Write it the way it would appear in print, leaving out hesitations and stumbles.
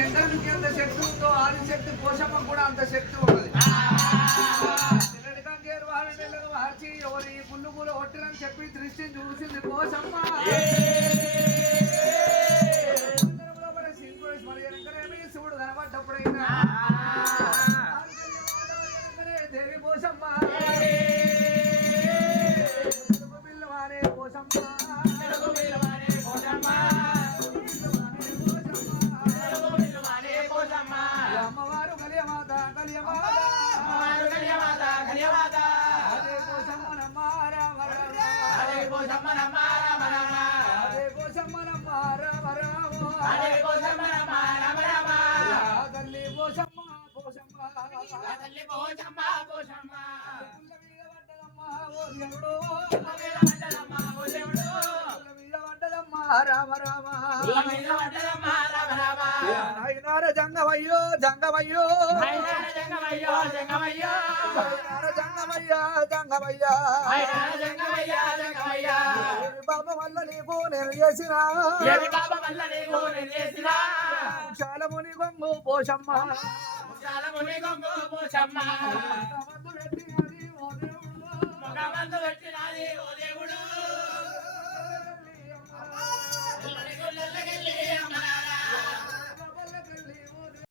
శంకరునికి ఎంత శక్తి ఉందో ఆదిశక్తి పోషమ్మ కూడా అంత శక్తి ఉన్నది. కంకేరు వారి నెలకు మార్చి ఎవరి పుల్లు పూల ఒట్టినని చెప్పి దృష్టిని చూసింది పోషమ్మ. శివుడు కనబడ్డప్పుడైనా దేవి పోషమ్మ పిల్లవారే పోషమ్మ అమ్మవారు కలియమాత కలియమాత హరే పోషమ్మ నమ్మ రామ రామ హరే పోషమ్మ నమ్మ రామ రామ హరే పోషమ్మ నమ్మ రామ రామ హరే పోషమ్మ నమ్మ రామ రామ తల్లి పోషమ్మ పోషమ్మ తల్లి పోషమ్మ పోషమ్మ పుల్ల మీద పడ్డదమ్మ ఓ దేవుడు పుల్ల మీద పడ్డదమ్మ ఓ దేవుడు పుల్ల మీద పడ్డదమ్మ రామ రామ పుల్ల మీద పడ్డదమ్మ రామ రామ నాయనార జంగమయ్యో జంగమయ్యో నాయనార జంగమయ్యో జంగమయ్యో నాయనార జంగమయ్యా జంగమయ్యా నాయనార జంగమయ్యా జంగమయ్యా బాబా వల్ల నీకు నేను చేసినా ఏమి బాబా వల్ల నీకు నేను చేసినా చాలముని గొంగు పోషమ్మ చాలముని గొంగు పోషమ్మ మగమందు పెట్టినది ఓ దేవుడు మగమందు పెట్టినది